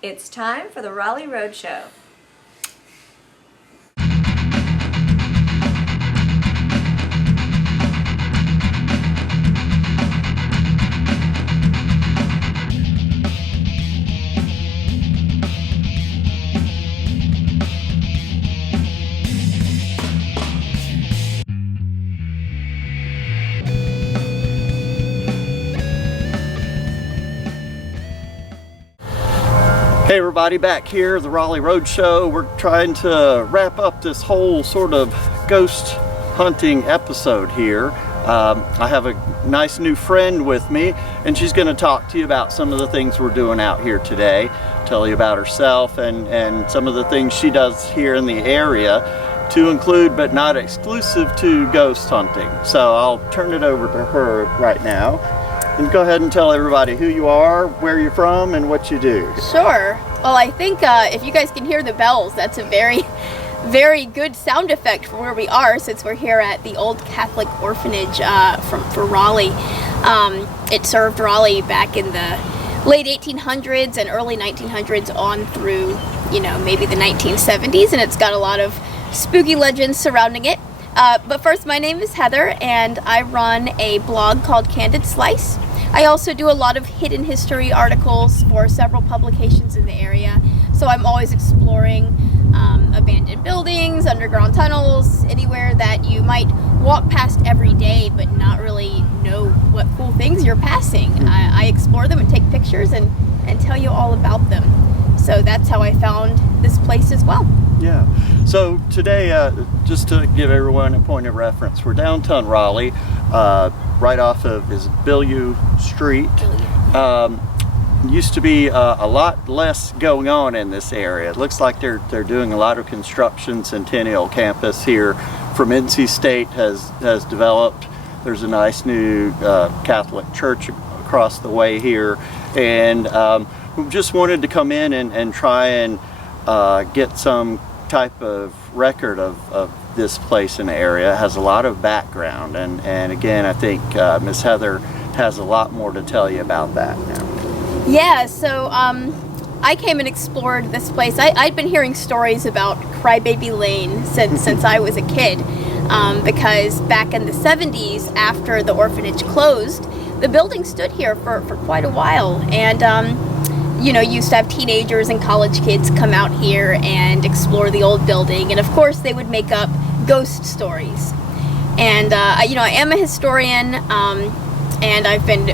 It's time for the Raleigh Roadshow. Hey everybody, back here at the Raleigh Roadshow. We're trying to wrap up this whole sort of ghost hunting episode here. I have a nice new friend with me, and she's going to talk to you about some of the things we're doing out here today, tell you about herself and some of the things she does here in the area, to include but not exclusive to ghost hunting. So I'll turn it over to her right now. And go ahead and tell everybody who you are, where you're from, and what you do. Sure. Well, I think if you guys can hear the bells, that's a very, very good sound effect for where we are, since we're here at the Old Catholic Orphanage for Raleigh. It served Raleigh back in the late 1800s and early 1900s on through, maybe the 1970s, and it's got a lot of spooky legends surrounding it. But first, my name is Heather, and I run a blog called Candid Slice. I also do a lot of hidden history articles for several publications in the area, so I'm always exploring abandoned buildings, underground tunnels, anywhere that you might walk past every day but not really know what cool things you're passing. I explore them and take pictures and tell you all about them. So that's how I found this place as well. Yeah. So today, just to give everyone a point of reference, we're downtown Raleigh, right off of Bellevue Street. Used to be a lot less going on in this area. It looks like they're doing a lot of construction. Centennial Campus here from NC State has developed. There's a nice new Catholic church across the way here, and we just wanted to come in and try and get some type of record of this place in the area. It has a lot of background, and again, I think Miss Heather has a lot more to tell you about that now. Yeah, so I came and explored this place. I'd been hearing stories about Crybaby Lane since I was a kid, because back in the 70s, after the orphanage closed, the building stood here for quite a while, and used to have teenagers and college kids come out here and explore the old building, and of course they would make up ghost stories. And I am a historian, and I've been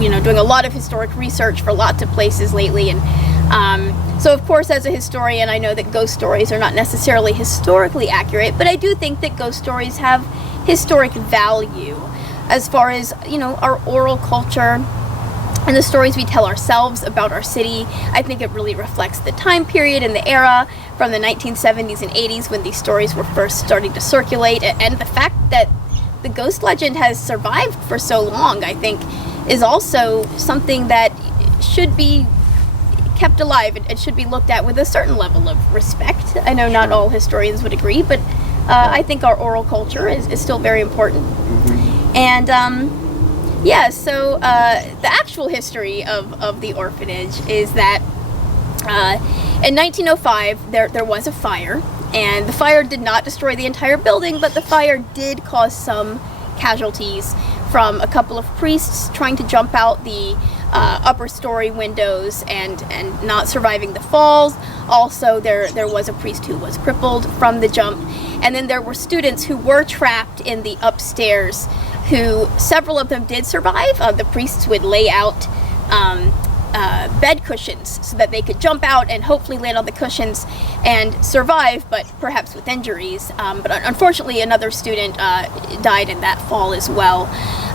doing a lot of historic research for lots of places lately, and so of course as a historian I know that ghost stories are not necessarily historically accurate, but I do think that ghost stories have historic value as far as our oral culture and the stories we tell ourselves about our city. I think it really reflects the time period and the era from the 1970s and 80s when these stories were first starting to circulate, and the fact that the ghost legend has survived for so long, I think, is also something that should be kept alive and should be looked at with a certain level of respect. I know not all historians would agree, but I think our oral culture is still very important. Mm-hmm. And yeah, so the actual history of the orphanage is that in 1905 there was a fire, and the fire did not destroy the entire building, but the fire did cause some casualties from a couple of priests trying to jump out the upper story windows and not surviving the falls. Also, there was a priest who was crippled from the jump, and then there were students who were trapped in the upstairs, who several of them did survive. The priests would lay out bed cushions so that they could jump out and hopefully land on the cushions and survive, but perhaps with injuries. But unfortunately, another student died in that fall as well.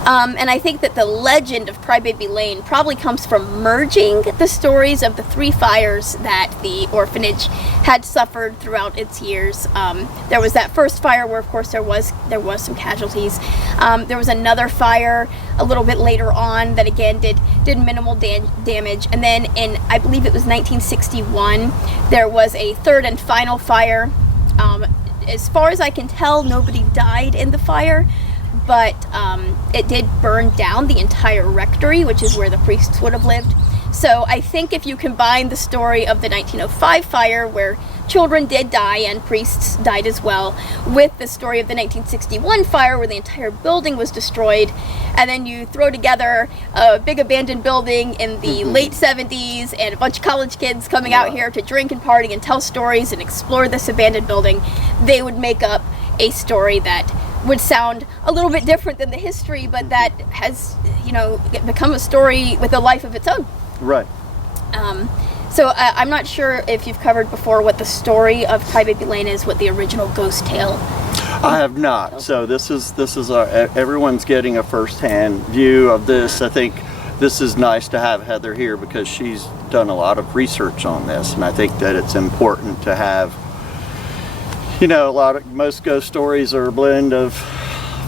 And I think that the legend of Crybaby Lane probably comes from merging the stories of the three fires that the orphanage had suffered throughout its years. There was that first fire where, of course, there was some casualties. There was another fire a little bit later on that again did minimal damage. And then in, I believe it was 1961, there was a third and final fire. As far as I can tell, nobody died in the fire, but it did burn down the entire rectory, which is where the priests would have lived. So I think if you combine the story of the 1905 fire, where children did die and priests died as well, with the story of the 1961 fire, where the entire building was destroyed, and then you throw together a big abandoned building in the late 70s and a bunch of college kids coming out here to drink and party and tell stories and explore this abandoned building, they would make up a story that would sound a little bit different than the history, but that has, become a story with a life of its own. Right. So I'm not sure if you've covered before what the story of Crybaby Lane is, what the original ghost tale. I have not. So this is everyone's getting a first-hand view of this. I think this is nice to have Heather here because she's done a lot of research on this, and I think that it's important to have. Most ghost stories are a blend of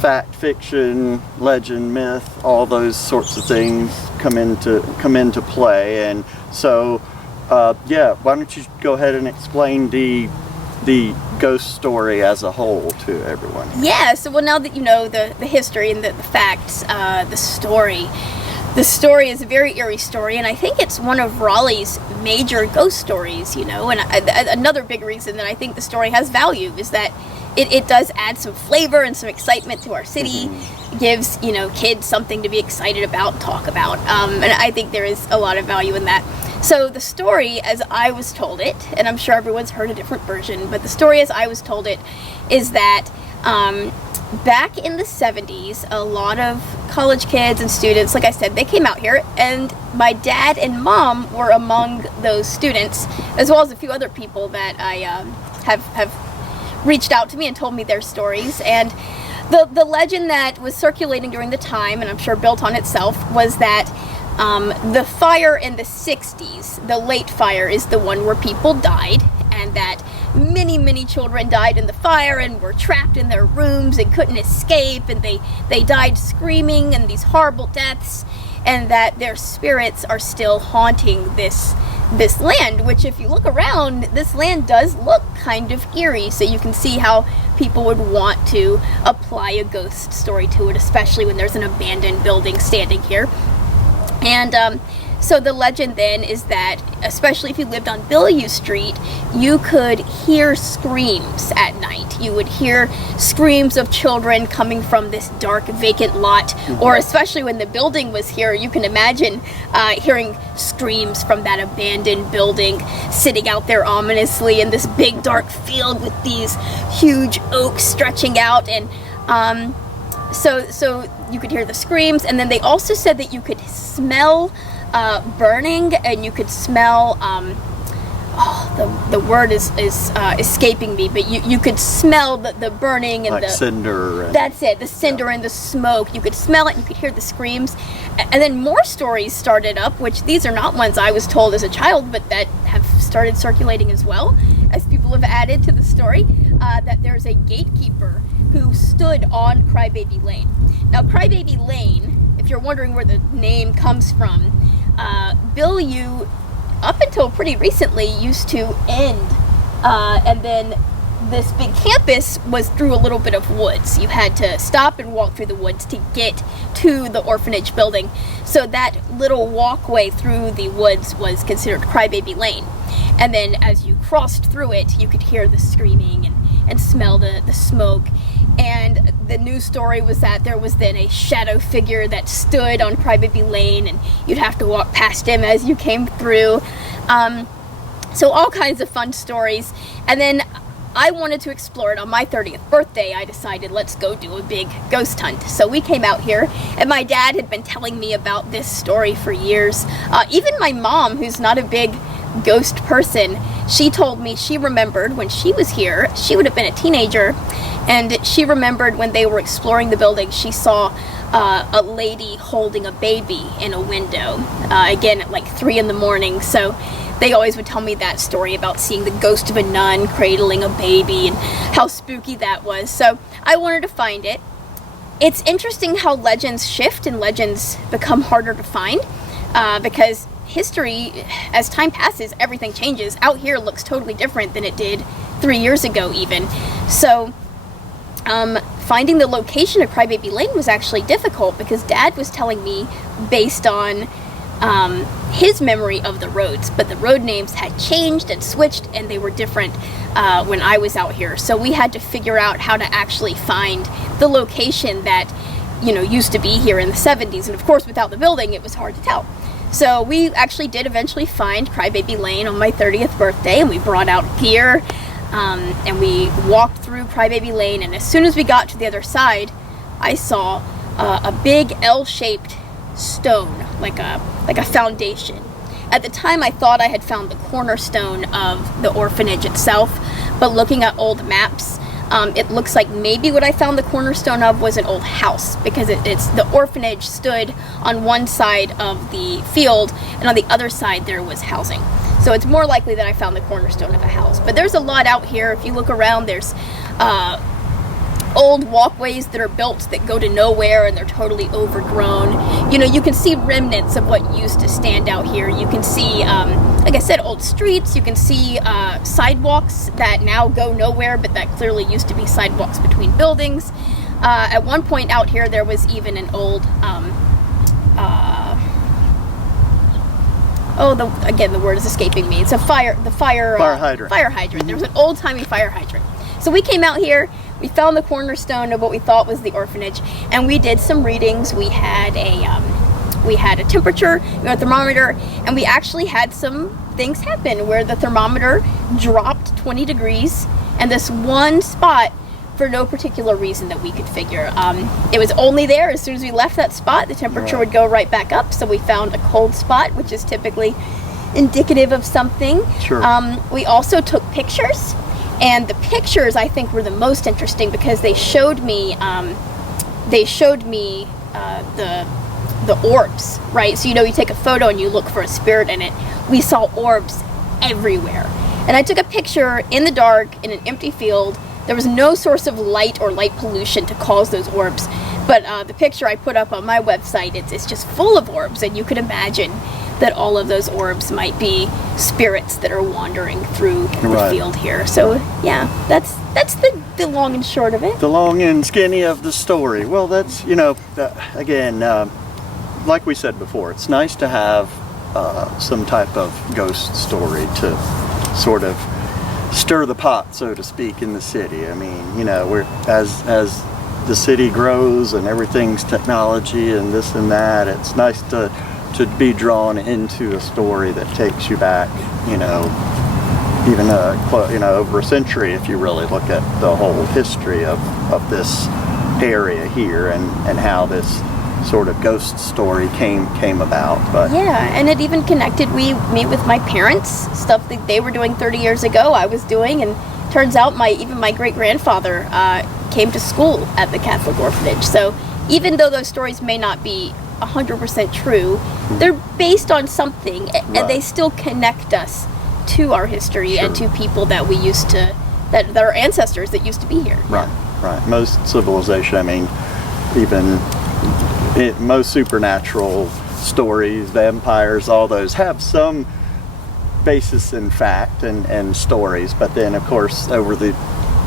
fact, fiction, legend, myth, all those sorts of things come into play. And so, why don't you go ahead and explain the ghost story as a whole to everyone? Yeah. So, now that you know the history and the facts, the story. The story is a very eerie story, and I think it's one of Raleigh's major ghost stories, and another big reason that I think the story has value is that it does add some flavor and some excitement to our city, gives, kids something to be excited about and talk about, and I think there is a lot of value in that. So the story, as I was told it, and I'm sure everyone's heard a different version, but the story as I was told it is that back in the 70s, a lot of college kids and students, like I said, they came out here, and my dad and mom were among those students, as well as a few other people that I have reached out to me and told me their stories. And the legend that was circulating during the time, and I'm sure built on itself, was that the fire in the 60s, the late fire, is the one where people died, and that many children died in the fire and were trapped in their rooms and couldn't escape, and they died screaming and these horrible deaths, and that their spirits are still haunting this land, which, if you look around, this land does look kind of eerie, so you can see how people would want to apply a ghost story to it, especially when there's an abandoned building standing here. And so the legend then is that, especially if you lived on Bellevue Street, you could hear screams at night. You would hear screams of children coming from this dark, vacant lot, or especially when the building was here, you can imagine hearing screams from that abandoned building sitting out there ominously in this big, dark field with these huge oaks stretching out. And so you could hear the screams, and then they also said that you could smell burning, and you could smell the word is escaping me, but you could smell the burning and the cinder. That's it, the cinder and the smoke. You could smell it, and you could hear the screams. And then more stories started up, which these are not ones I was told as a child, but that have started circulating as well, as people have added to the story, that there's a gatekeeper who stood on Crybaby Lane. Now, Crybaby Lane, if you're wondering where the name comes from, Bellevue, up until pretty recently, used to end, and then this big campus was through a little bit of woods. You had to stop and walk through the woods to get to the orphanage building. So that little walkway through the woods was considered Crybaby Lane. And then as you crossed through it, you could hear the screaming and smell the smoke. And the news story was that there was then a shadow figure that stood on Crybaby Lane, and you'd have to walk past him as you came through. So all kinds of fun stories. And then I wanted to explore it. On my 30th birthday, I decided, let's go do a big ghost hunt. So we came out here, and my dad had been telling me about this story for years. Even my mom, who's not a big ghost person, she told me she remembered when she was here, she would have been a teenager, and she remembered when they were exploring the building, she saw a lady holding a baby in a window, again at like 3 in the morning. So they always would tell me that story about seeing the ghost of a nun cradling a baby and how spooky that was. So I wanted to find it. It's interesting how legends shift and legends become harder to find, because history, as time passes, everything changes. Out here looks totally different than it did 3 years ago even. So finding the location of Crybaby Lane was actually difficult, because Dad was telling me, based on his memory of the roads, but the road names had changed and switched, and they were different when I was out here. So we had to figure out how to actually find the location that, you know, used to be here in the 70s. And of course, without the building, it was hard to tell. So we actually did eventually find Crybaby Lane on my 30th birthday, and we brought out gear, and we walked through Crybaby Lane. And as soon as we got to the other side, I saw a big L-shaped stone, like a foundation. At the time, I thought I had found the cornerstone of the orphanage itself, but looking at old maps, it looks like maybe what I found the cornerstone of was an old house, because it's the orphanage stood on one side of the field, and on the other side there was housing. So it's more likely that I found the cornerstone of a house. But there's a lot out here. If you look around, there's old walkways that are built that go to nowhere, and they're totally overgrown. You know, you can see remnants of what used to stand out here. You can see, like I said, old streets. You can see sidewalks that now go nowhere, but that clearly used to be sidewalks between buildings. At one point out here, there was even an old, again, the word is escaping me. It's a fire hydrant. Fire hydrant. There was an old-timey fire hydrant. So we came out here, we found the cornerstone of what we thought was the orphanage, and we did some readings. We had a temperature, we had a thermometer, and we actually had some things happen where the thermometer dropped 20 degrees, and this one spot, for no particular reason that we could figure. It was only there as soon as we left that spot, the temperature would go right back up, so we found a cold spot, which is typically indicative of something. Sure. We also took pictures. And the pictures, I think, were the most interesting because they showed me the orbs, right? So, you know, you take a photo and you look for a spirit in it. We saw orbs everywhere. And I took a picture in the dark in an empty field. There was no source of light or light pollution to cause those orbs. But the picture I put up on my website, it's just full of orbs, and you could imagine that all of those orbs might be spirits that are wandering through the field here. So yeah, that's the long and short of it. The long and skinny of the story. Well, that's, you know, again, like we said before, it's nice to have some type of ghost story to sort of stir the pot, so to speak, in the city. I mean, you know, we're as the city grows and everything's technology and this and that, it's nice to be drawn into a story that takes you back, you know, even over a century, if you really look at the whole history of this area here and how this sort of ghost story came about. But yeah, and it even connected me with my parents, stuff that they were doing 30 years ago I was doing, and turns out even my great-grandfather came to school at the Catholic orphanage. So even though those stories may not be 100% true, they're based on something, and they still connect us to our history and to people that we used to, that our ancestors that used to be here. Right. Most civilization, I mean, even most supernatural stories, vampires, all those have some basis in fact and stories, but then of course over the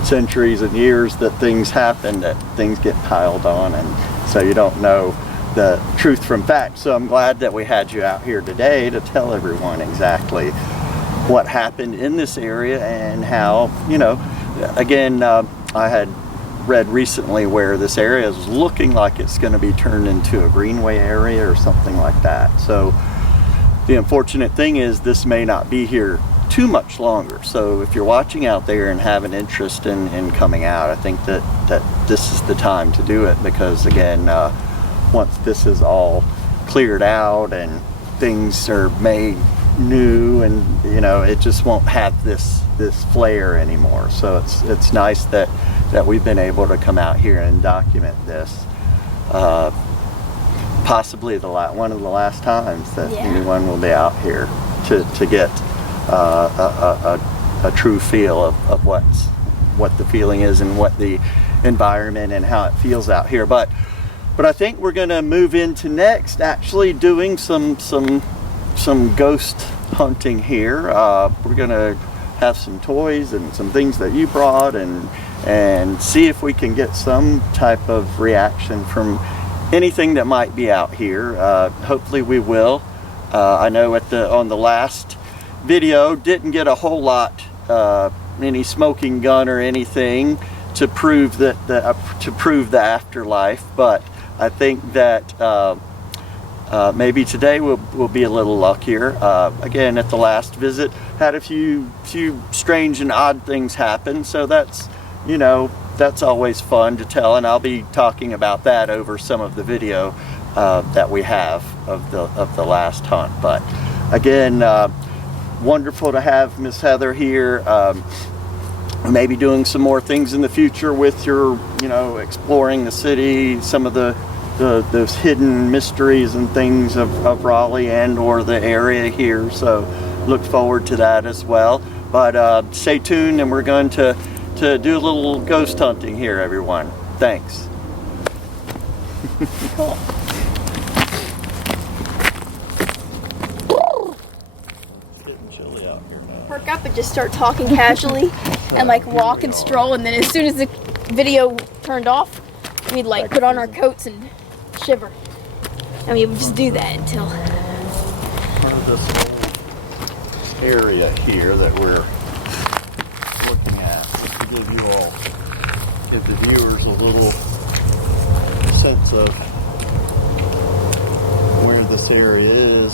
centuries and years that things happen, that things get piled on, and so you don't know the truth from fact. So I'm glad that we had you out here today to tell everyone exactly what happened in this area and how, you know, again, I had read recently where this area is looking like it's going to be turned into a greenway area or something like that. So the unfortunate thing is this may not be here too much longer. So if you're watching out there and have an interest in coming out, I think that this is the time to do it, because again, once this is all cleared out and things are made new, and you know, it just won't have this flair anymore. So it's nice that we've been able to come out here and document this. Possibly one of the last times that anyone will be out here to get a true feel of what the feeling is and what the environment and how it feels out here. But I think we're going to move into next actually doing some ghost hunting here. We're going to have some toys and some things that you brought and see if we can get some type of reaction from anything that might be out here. Hopefully we will. I know on the last video didn't get a whole lot, any smoking gun or anything to prove the afterlife, but I think that maybe today we'll be a little luckier. Again, at the last visit, had a few strange and odd things happen, so that's always fun to tell, and I'll be talking about that over some of the video that we have of the last hunt. But again, wonderful to have Miss Heather here. Maybe doing some more things in the future with your, exploring the city, some of those hidden mysteries and things of Raleigh and or the area here. So look forward to that as well. But stay tuned, and we're going to do a little ghost hunting here, everyone. Thanks. Cool. It's getting chilly out here now. Perk up and just start talking casually and like walk and stroll, and then as soon as the video turned off, we'd like put on our coats and shiver. I mean, we just do that until This area here that we're looking at, just to give the viewers a little sense of where this area is,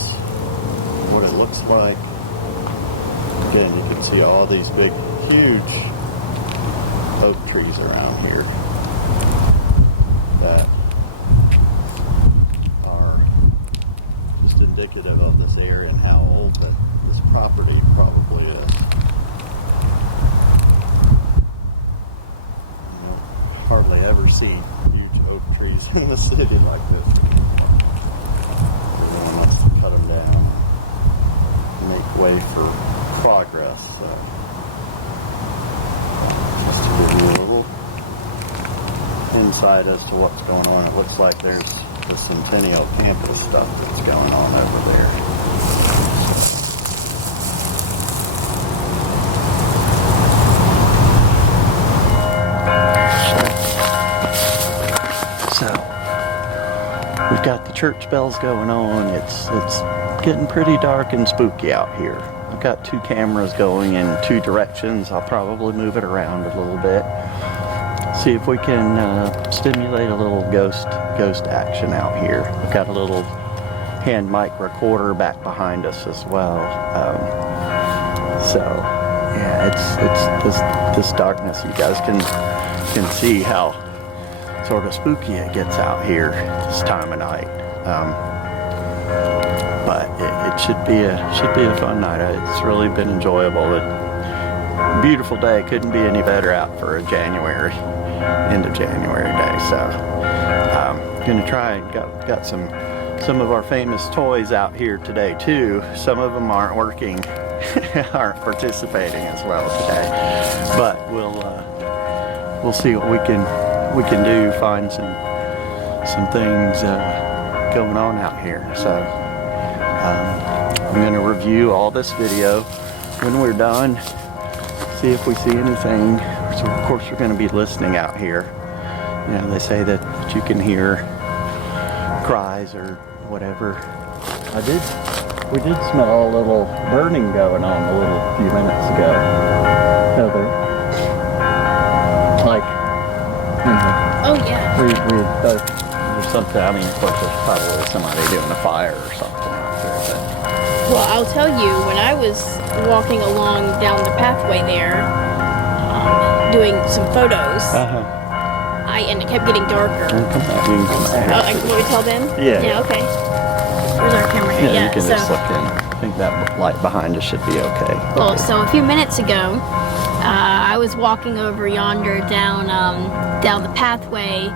what it looks like. Again, you can see all these big, huge oak trees around here that are just indicative of this area and how old this property probably is. You don't hardly ever see huge oak trees in the city like this. Everyone wants to cut them down and make way for progress. So just to give you a little insight as to what's going on, it looks like there's the Centennial Campus stuff that's going on over there. So we've got the church bells going on. It's getting pretty dark and spooky out here. I've got 2 cameras going in 2 directions. I'll probably move it around a little bit. See if we can stimulate a little ghost action out here. We've got a little hand mic recorder back behind us as well. So yeah, it's this darkness. You guys can see how sort of spooky it gets out here this time of night. But it should be a fun night. It's really been enjoyable. A beautiful day. Couldn't be any better out for a end of January day. So gonna try and got some of our famous toys out here today too. Some of them aren't working, aren't participating as well today. But we'll see what we can do. Find some things going on out here. So I'm gonna review all this video when we're done. See if we see anything. So of course we're going to be listening out here. They say that you can hear cries or whatever. We did smell a little burning going on a few minutes ago. Heather. Like, oh yeah. we there's something. I mean, of course, there's probably somebody doing a fire or something out there. But. Well, I'll tell you, when I was walking along down the pathway there, doing some photos, and it kept getting darker. Oh, I can we tell them? Yeah. Yeah, okay. Where's our camera here? Yeah, you can just look in. I think that light behind us should be okay. Well, so a few minutes ago, I was walking over yonder down the pathway,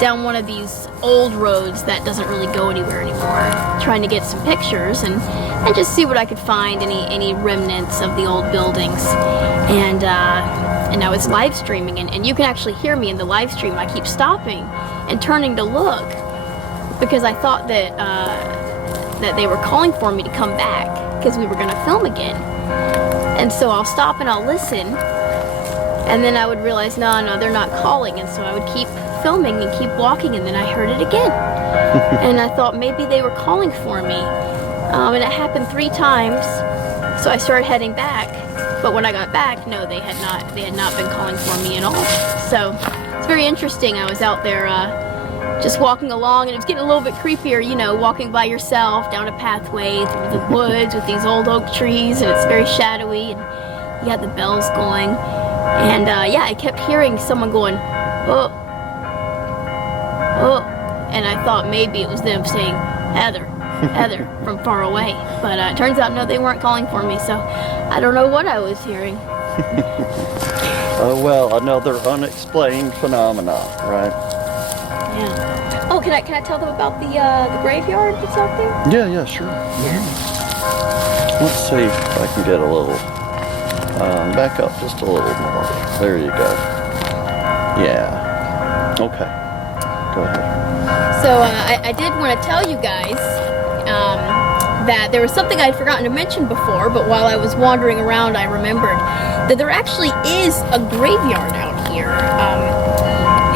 down one of these old roads that doesn't really go anywhere anymore, trying to get some pictures and just see what I could find, any remnants of the old buildings. And I was live streaming, and you can actually hear me in the live stream. I keep stopping and turning to look because I thought that they were calling for me to come back because we were going to film again. And so I'll stop and I'll listen, and then I would realize, no, they're not calling. And so I would keep filming and keep walking, and then I heard it again. And I thought maybe they were calling for me. And it happened 3 times. So I started heading back. But when I got back, no, they had not been calling for me at all. So it's very interesting. I was out there just walking along, and it was getting a little bit creepier, you know, walking by yourself down a pathway through the woods with these old oak trees, and it's very shadowy, and you had the bells going. And yeah, I kept hearing someone going, oh, oh, and I thought maybe it was them saying, Heather, Heather, from far away. But it turns out, no, they weren't calling for me, so I don't know what I was hearing. Oh, well, another unexplained phenomenon, right? Yeah. Oh, can I tell them about the graveyard that's out there? Yeah, sure. Let's see if I can get a little, back up just a little more. There you go. Yeah. Okay. Go ahead. So I did want to tell you guys that there was something I'd forgotten to mention before, but while I was wandering around, I remembered that there actually is a graveyard out here.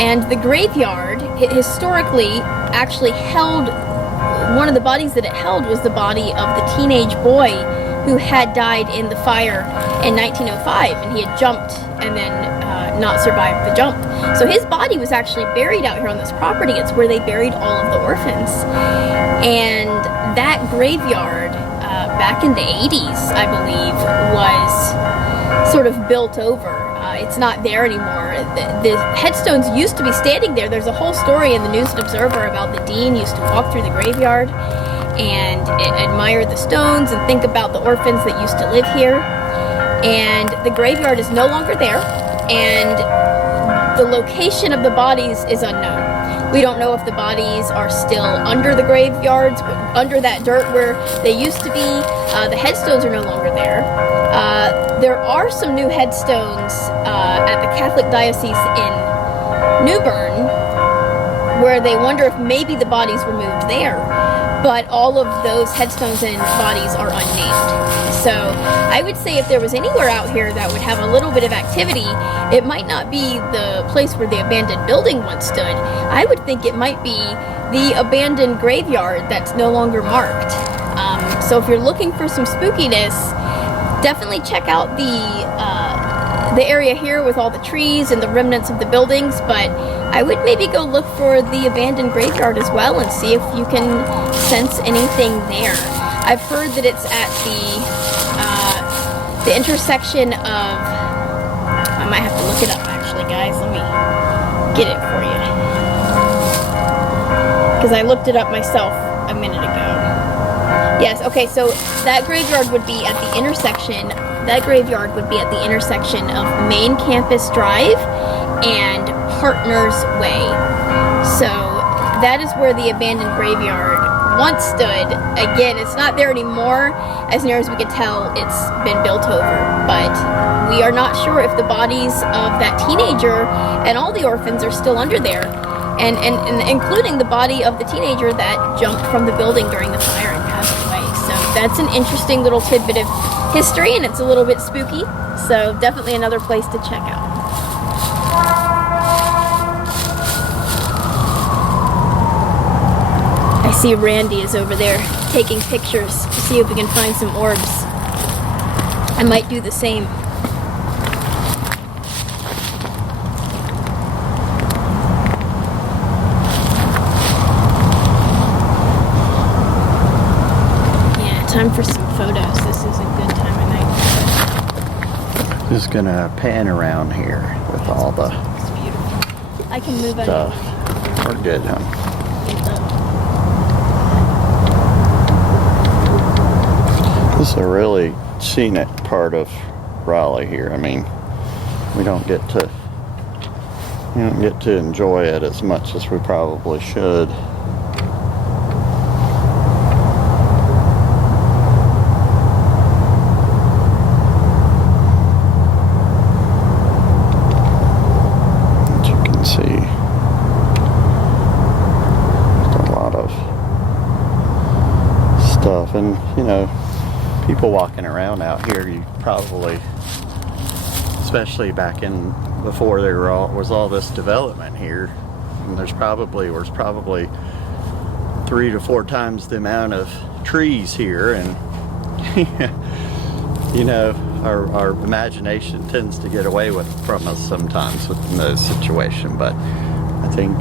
And the graveyard, historically, actually held, one of the bodies that it held was the body of the teenage boy who had died in the fire in 1905, and he had jumped and then not survived the jump. So his body was actually buried out here on this property. It's where they buried all of the orphans. And that graveyard, back in the 80s, I believe, was sort of built over. It's not there anymore. The headstones used to be standing there. There's a whole story in the News and Observer about the dean used to walk through the graveyard and admire the stones and think about the orphans that used to live here. And the graveyard is no longer there, and the location of the bodies is unknown. We don't know if the bodies are still under the graveyards, under that dirt where they used to be. The headstones are no longer there. There are some new headstones at the Catholic Diocese in New Bern, where they wonder if maybe the bodies were moved there. But all of those headstones and bodies are unnamed. So I would say if there was anywhere out here that would have a little bit of activity, it might not be the place where the abandoned building once stood. I would think it might be the abandoned graveyard that's no longer marked. So if you're looking for some spookiness, definitely check out the area here with all the trees and the remnants of the buildings, but I would maybe go look for the abandoned graveyard as well and see if you can sense anything there. I've heard that it's at the intersection of, I might have to look it up actually, guys. Let me get it for you, because I looked it up myself a minute ago. Yes, okay, so that graveyard would be at the intersection of Main Campus Drive and Partners Way. So that is where the abandoned graveyard once stood. Again, it's not there anymore. As near as we can tell, it's been built over. But we are not sure if the bodies of that teenager and all the orphans are still under there. And including the body of the teenager that jumped from the building during the fire and passed away. So that's an interesting little tidbit of history, and it's a little bit spooky. So definitely another place to check out. I see Randy is over there taking pictures to see if we can find some orbs. I might do the same. Yeah, time for some photos. This is a good time of night. Just gonna pan around here with all the It's beautiful. I can move stuff. out. We're good, huh? This is a really scenic part of Raleigh here. I mean, we don't get to enjoy it as much as we probably should. As you can see, there's a lot of stuff, and you know, people walking around out here, you probably, especially back in before there was all this development here, and was probably 3 to 4 times the amount of trees here, and you know, our imagination tends to get away from us sometimes in those situations. But I think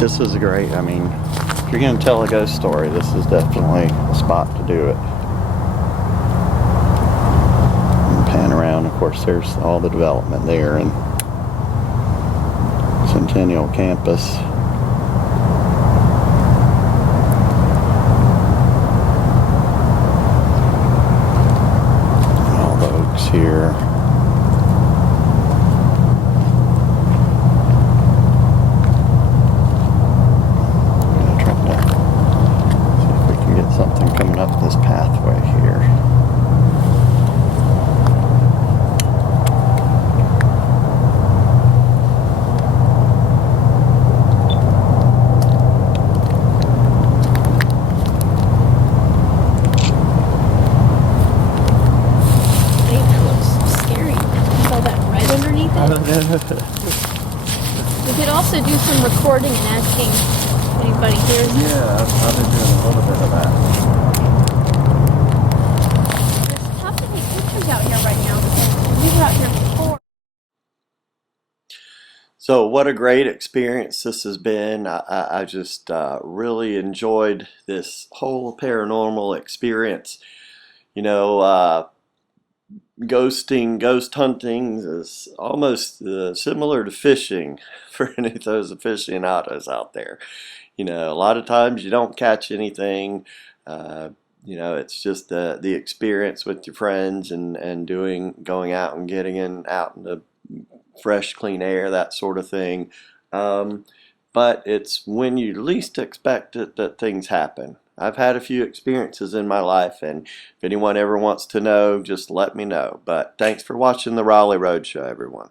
this is great. I mean, if you're going to tell a ghost story, this is definitely a spot to do it. And pan around, of course, there's all the development there and Centennial Campus. All the oaks here. Something coming up this pathway here. Hey, that looks scary. You saw that red underneath it? We could also do some recording and asking anybody hears it. Yeah, I've been doing a little bit of that. It's tough to take pictures out here right now because we were out here before. So what a great experience this has been. I just really enjoyed this whole paranormal experience. You know, ghost hunting is almost similar to fishing for any of those aficionados out there. You know, a lot of times you don't catch anything. You know, it's just the experience with your friends and going out and getting out in the fresh, clean air, that sort of thing. But it's when you least expect it that things happen. I've had a few experiences in my life, and if anyone ever wants to know, just let me know. But thanks for watching the Raleigh Roadshow, everyone.